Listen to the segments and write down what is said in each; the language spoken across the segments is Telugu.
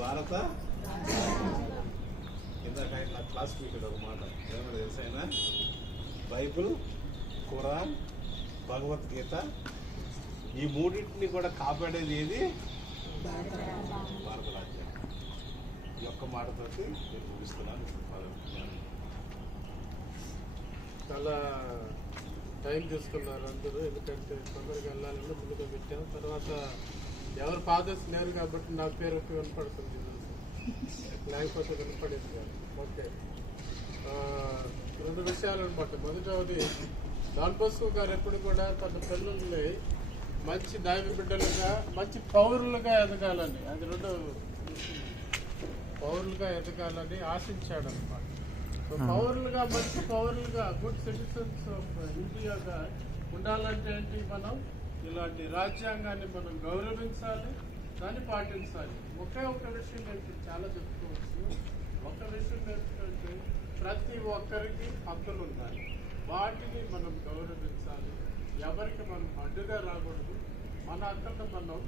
భారత? ఇందాక నా క్లాస్ స్పీకర్ ఒక మాట. ఏమైనా తెలుసైనా బైబిల్ ఖురాన్ భగవద్గీత ఈ మూడింటిని కూడా కాపాడేది ఏది? భారత రాజ్యం. ఈ ఒక్క మాటతో నేను ముగిస్తున్నాను. చాలా టైం తీసుకున్నారు అందరూ. ఎందుకంటే తొందరగా వెళ్ళాలని ముందుగా పెట్టాం. తర్వాత ఎవరు ఫాదర్స్ లేరు కాబట్టి నా పేరు ఒకటి వినపడుతుంది. లేకపోతే వినపడేది కాదు. ఓకే. రెండు విషయాలు అనమాట మొదటవది డాన్ బోస్కో గారు ఎప్పుడు కూడా తన పిల్లల్ని మంచి దైవ బిడ్డలుగా మంచి పౌరులుగా ఎదగాలని అది రెండు పౌరులుగా ఎదగాలని ఆశించాడు అనమాట పౌరులుగా మంచి పౌరులుగా గుడ్ సిటిజన్స్ ఆఫ్ ఇండియాగా ఉండాలంటే ఏంటి మనం? ఇలాంటి రాజ్యాంగాన్ని మనం గౌరవించాలి దాన్ని పాటించాలి. ఒకే ఒక విషయం ఏంటి చాలా చెప్పుకోవచ్చు. ఒక విషయం ఏంటంటే ప్రతి ఒక్కరికి హక్కులు ఉన్నాయి వాటిని మనం గౌరవించాలి. ఎవరికి మనం అడ్డుగా రాకూడదు. మన హక్కులను మనం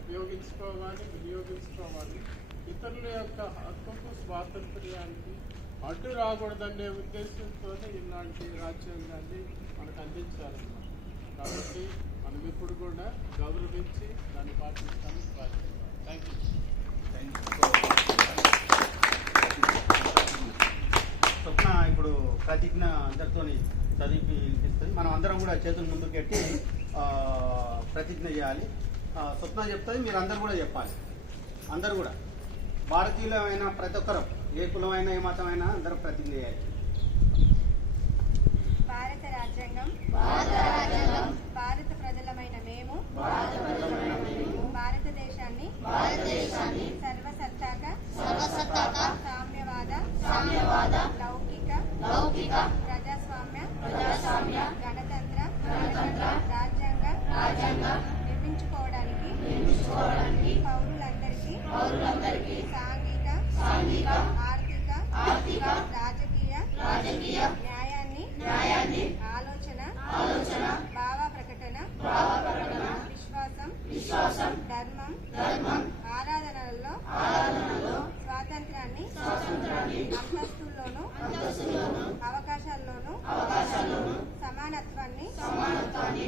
ఉపయోగించుకోవాలి వినియోగించుకోవాలి. ఇతరుల యొక్క హక్కుకు స్వాతంత్ర్యానికి అడ్డు రాకూడదనే ఉద్దేశంతోనే ఇలాంటి రాజ్యాంగాన్ని మనకు అందించాలన్నమాట కాబట్టి మనం ఇప్పుడు కూడా గౌరవించి దాన్ని పాటిస్తామని ప్రార్థిస్తాం థ్యాంక్ యూ స్వప్న ఇప్పుడు ప్రతిజ్ఞ అందరితో చదివి వినిపిస్తుంది. మనం అందరం కూడా చేతులు ముందుకెట్టి ఆ, ప్రతిజ్ఞ చేయాలి. ఆ, స్వప్న చెప్తుంది మీరు అందరు కూడా చెప్పాలి. అందరు కూడా. భారతీయులమైన ప్రతి ఒక్కరు ఏ కులమైనా ఏ మతమైనా అందరూ ప్రతిజ్ఞ చేయాలి. భారత ప్రజాస్వామ్య ప్రజాస్వామ్య గణతంత్ర రాజ్యాంగ నిర్మించుకోవడానికి నిర్మించుకోవడానికి పౌరులందరికీ పౌరులందరికీ సాంఘిక సాంఘిక ఆర్థిక ఆర్థిక రాజకీయ న్యాయాన్ని ఆలోచన భావ ప్రకటన విశ్వాసం ధర్మం ఆరాధనలలో స్వాతంత్రాన్ని స్వాతంత్రాన్ని అంతస్తుల్లోనూ సమానత్వాన్ని